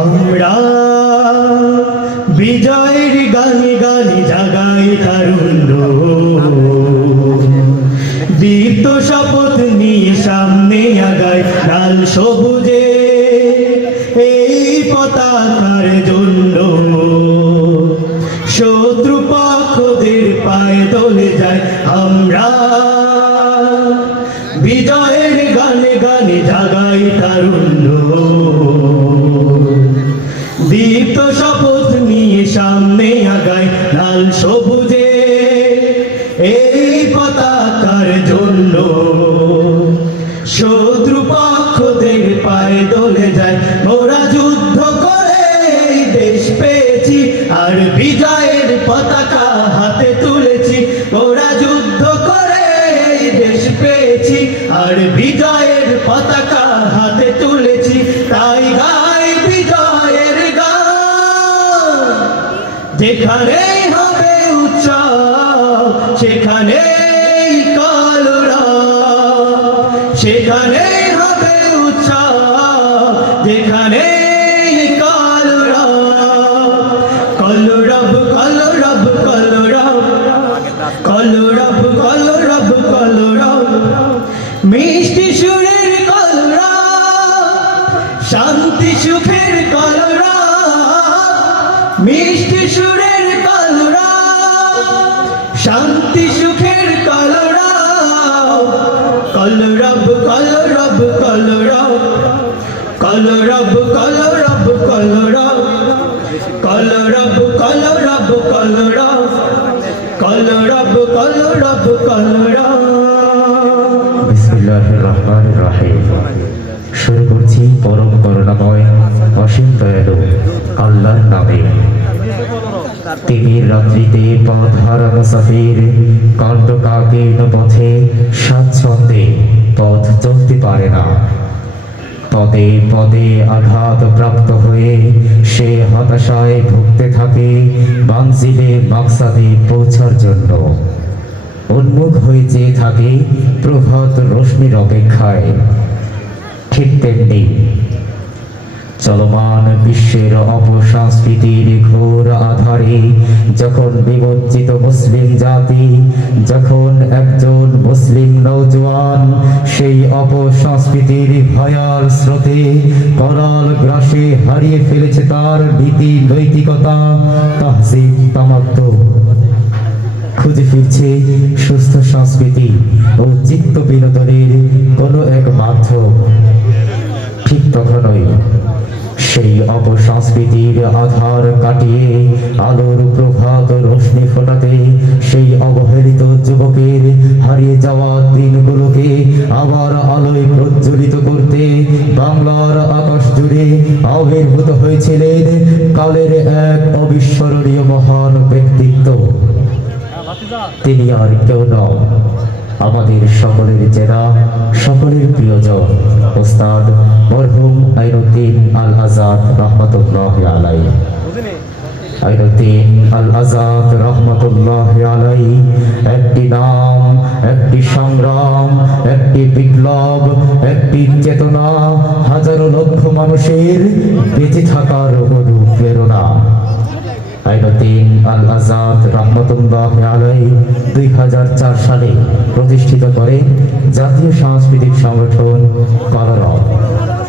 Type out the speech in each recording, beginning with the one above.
আমরা বিজয়ের গানে গানে জাগাই তারুণ্য, দীপ্ত শপথ নিয়ে সামনে আগায় লাল সবুজে এই পতাকার জন্য। শত্রু পক্ষদের পায়ে দলে যায় আমরা, বিজয়ের গানে গানে জাগাই তারুণ্য, দীপ্ত শপথ নিয়ে সামনে আগায় লাল সবুজে এই পতাকার জন্য। শত্রু পক্ষদের পায়ে দলে যায়, মোরা যুদ্ধ করে দেশ পেয়েছি আর বিজয়ের পতাকা হাতে তুলেছি। মোরা যুদ্ধ করে দেশ পেয়েছি আর বিজয়ের পতাকা হাতে তুলেছি। তাই গাই বিজয়ের গান, যেখানেই হবে উৎসব সেখানেই কলরব, সেখানেই হবে উৎসব যেখানেই কলরব। কলরব কলরব কলরব কলরব কলরব কলরব, মিষ্টি সুরের কলরব, শান্তি সুখের কলরব। মিষ্টি সুরের কলরব, শান্তি সুখের কলরব। কলরব কলরব কলরব কলরব কলরব কলরব কলরব কলরব কলরব কলরব কলরব কলরব। বিসমিল্লাহির রহমানির রহিম। শুরু করছি পরম করুণাময় অসীম দয়ালু আল্লাহর নামে। তিমির রাত্রিতে পথ হারা মুসাফির কণ্টকাকীর্ণ পথে স্বাচ্ছন্দ্যে পথ চলতে পারে না। পদে পদে আঘাত প্রাপ্ত হয়ে সে হতাশায় ভুগতে থাকে মানজিলে মাকসাদে পৌঁছার জন্য। উন্মুখ হয়ে চেয়ে থাকে প্রভাত রশ্মির অপেক্ষায়। ঠিক তেমনি চলমান বিশ্বের অপসংস্কৃতির ঘোর আধারে যখন বিবর্জিত মুসলিম জাতি, যখন একজন মুসলিম নওজোয়ান সেই অপসংস্কৃতির ভয়াল স্রোতে করাল গ্রাসে হারিয়ে ফেলেছে তার নীতি নৈতিকতা, তাহজিব তামাদ্দুন, খুঁজে ফিরছে সুস্থ সংস্কৃতি ও চিত্ত বিনোদনের কোনো এক মাধ্যম, ঠিক তখনই সেই অপসংস্কৃতির আধার কাটিয়ে আলোর প্রভাত রশ্মি ফোটাতে সেই অবহেলিত যুবকের হারিয়ে যাওয়া দিনগুলোকে আবার আলোয় প্রজ্বলিত করতে বাংলার আকাশ জুড়ে আবির্ভূত হয়েছিলেন কালের এক অবিস্মরণীয় মহান ব্যক্তিত্ব। তিনি আর কেউ নন, আমাদের সকলের জেলা, সকলের প্রিয়জন ওস্তাদ মরহুম আইনুদ্দিন আল আজাদ রহমতুল্লাহি আলাইহি। আইনুদ্দিন আল আজাদ রহমতুল্লাহি আলাইহি একটি নাম, একটি সংগ্রাম, একটি বিপ্লব, একটি চেতনা, হাজারো লক্ষ মানুষের বেঁচে থাকার অনুপ্রেরণা। আইনুদ্দিন আল আজাদ রহমতুল্লাহি আলাইহি 2004 সালে প্রতিষ্ঠিত করে জাতীয় সাংস্কৃতিক সংগঠন কলরব।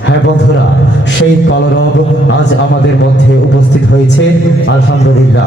হ্যাঁ বন্ধুরা, সেই কলরব আজ আমাদের মধ্যে উপস্থিত হয়েছে, আলহামদুলিল্লাহ।